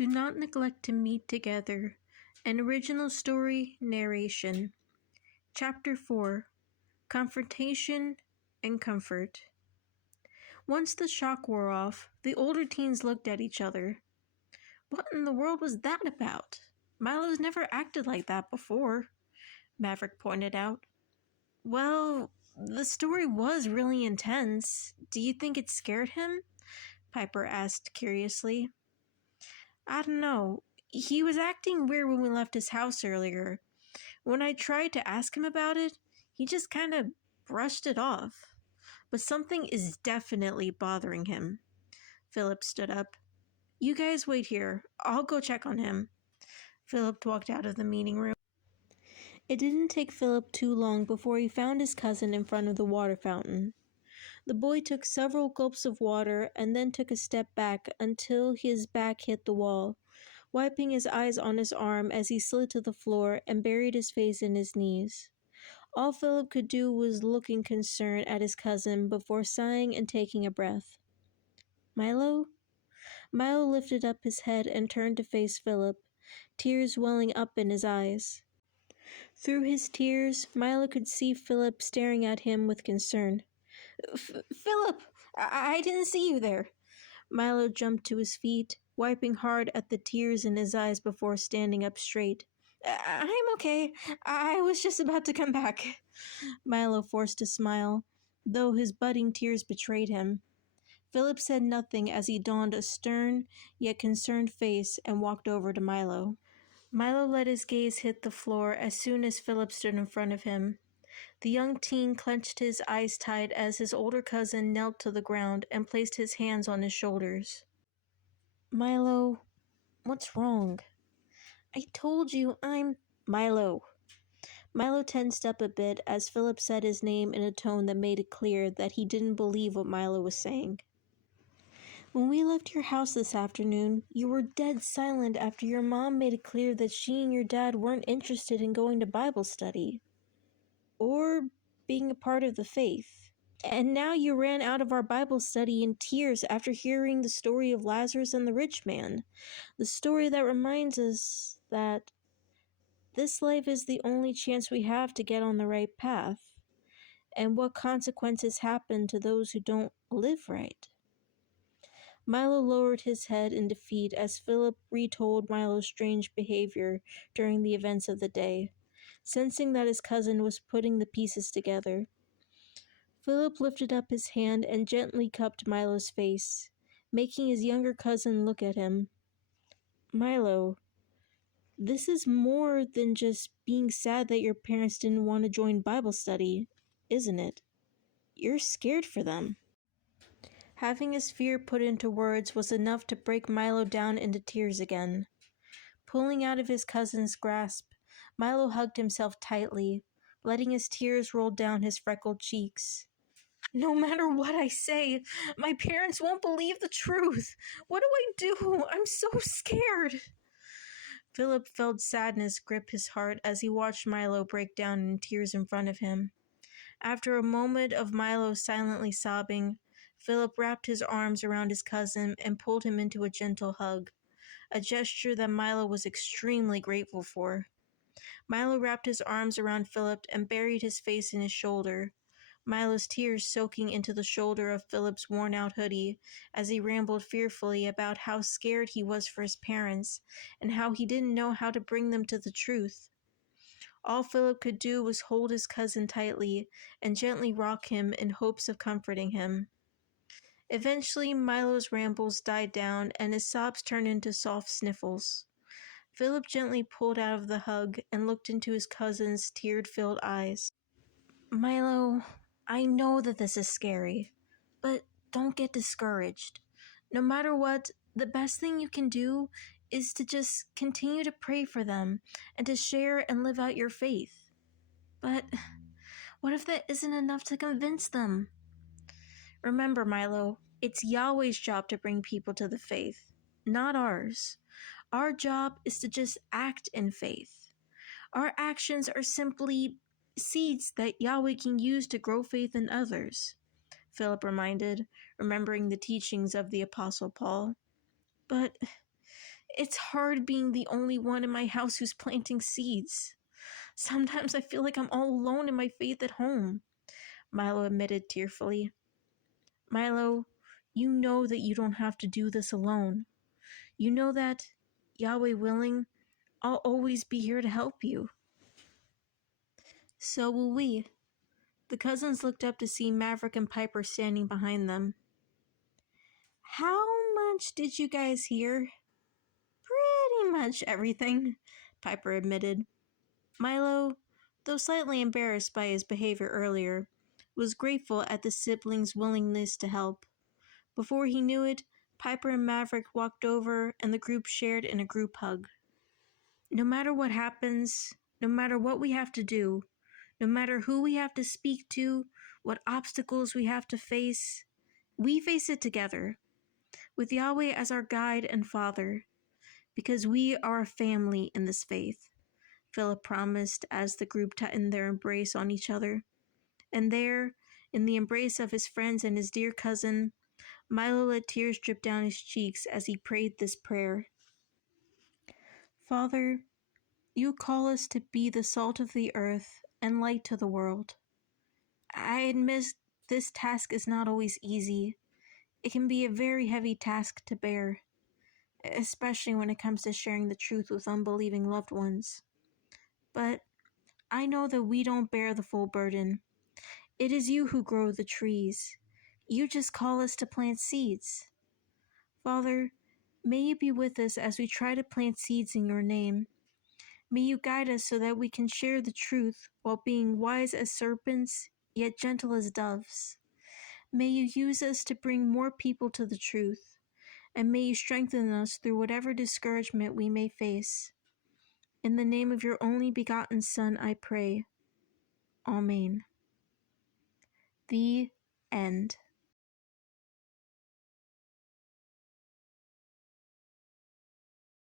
Do not neglect to meet together. An original story narration. Chapter 4. Confrontation and Comfort. Once the shock wore off, the older teens looked at each other. What in the world was that about? Milo's never acted like that before, Maverick pointed out. Well, the story was really intense. Do you think it scared him? Piper asked curiously. I don't know. He was acting weird when we left his house earlier. When I tried to ask him about it, he just kind of brushed it off. But something is definitely bothering him. Philip stood up. You guys wait here. I'll go check on him. Philip walked out of the meeting room. It didn't take Philip too long before he found his cousin in front of the water fountain. The boy took several gulps of water and then took a step back until his back hit the wall, wiping his eyes on his arm as he slid to the floor and buried his face in his knees. All Philip could do was look in concern at his cousin before sighing and taking a breath. Milo? Milo lifted up his head and turned to face Philip, tears welling up in his eyes. Through his tears, Milo could see Philip staring at him with concern. Philip! I didn't see you there. Milo jumped to his feet, wiping hard at the tears in his eyes before standing up straight. I'm okay. I was just about to come back. Milo forced a smile, though his budding tears betrayed him. Philip said nothing as he donned a stern, yet concerned face and walked over to Milo. Milo let his gaze hit the floor as soon as Philip stood in front of him. The young teen clenched his eyes tight as his older cousin knelt to the ground and placed his hands on his shoulders. Milo, what's wrong? I told you I'm... Milo. Milo tensed up a bit as Philip said his name in a tone that made it clear that he didn't believe what Milo was saying. When we left your house this afternoon, you were dead silent after your mom made it clear that she and your dad weren't interested in going to Bible study. Or being a part of the faith. And now you ran out of our Bible study in tears after hearing the story of Lazarus and the rich man. The story that reminds us that this life is the only chance we have to get on the right path, and what consequences happen to those who don't live right. Milo lowered his head in defeat as Philip retold Milo's strange behavior during the events of the day, sensing that his cousin was putting the pieces together. Philip lifted up his hand and gently cupped Milo's face, making his younger cousin look at him. Milo, this is more than just being sad that your parents didn't want to join Bible study, isn't it? You're scared for them. Having his fear put into words was enough to break Milo down into tears again. Pulling out of his cousin's grasp, Milo hugged himself tightly, letting his tears roll down his freckled cheeks. No matter what I say, my parents won't believe the truth. What do I do? I'm so scared. Philip felt sadness grip his heart as he watched Milo break down in tears in front of him. After a moment of Milo silently sobbing, Philip wrapped his arms around his cousin and pulled him into a gentle hug, a gesture that Milo was extremely grateful for. Milo wrapped his arms around Philip and buried his face in his shoulder, Milo's tears soaking into the shoulder of Philip's worn-out hoodie as he rambled fearfully about how scared he was for his parents and how he didn't know how to bring them to the truth. All Philip could do was hold his cousin tightly and gently rock him in hopes of comforting him. Eventually, Milo's rambles died down and his sobs turned into soft sniffles. Philip gently pulled out of the hug and looked into his cousin's tear-filled eyes. Milo, I know that this is scary, but don't get discouraged. No matter what, the best thing you can do is to just continue to pray for them and to share and live out your faith. But what if that isn't enough to convince them? Remember, Milo, it's Yahweh's job to bring people to the faith, not ours. Our job is to just act in faith. Our actions are simply seeds that Yahweh can use to grow faith in others, Philip reminded, remembering the teachings of the Apostle Paul. But It's hard being the only one in my house who's planting seeds. Sometimes I feel like I'm all alone in my faith at home, Milo admitted tearfully. Milo, you know that you don't have to do this alone. You know that, Yahweh willing, I'll always be here to help you. So will we. The cousins looked up to see Maverick and Piper standing behind them. How much did you guys hear? Pretty much everything, Piper admitted. Milo, though slightly embarrassed by his behavior earlier, was grateful at the siblings' willingness to help. Before he knew it, Piper and Maverick walked over and the group shared in a group hug. No matter what happens, no matter what we have to do, no matter who we have to speak to, what obstacles we have to face, we face it together, with Yahweh as our guide and Father, because we are a family in this faith, Philip promised as the group tightened their embrace on each other. And there, in the embrace of his friends and his dear cousin, Milo let tears drip down his cheeks as he prayed this prayer. Father, you call us to be the salt of the earth and light to the world. I admit this task is not always easy. It can be a very heavy task to bear, especially when it comes to sharing the truth with unbelieving loved ones. But I know that we don't bear the full burden. It is you who grow the trees. You just call us to plant seeds. Father, may you be with us as we try to plant seeds in your name. May you guide us so that we can share the truth while being wise as serpents, yet gentle as doves. May you use us to bring more people to the truth, and may you strengthen us through whatever discouragement we may face. In the name of your only begotten Son, I pray. Amen. The end.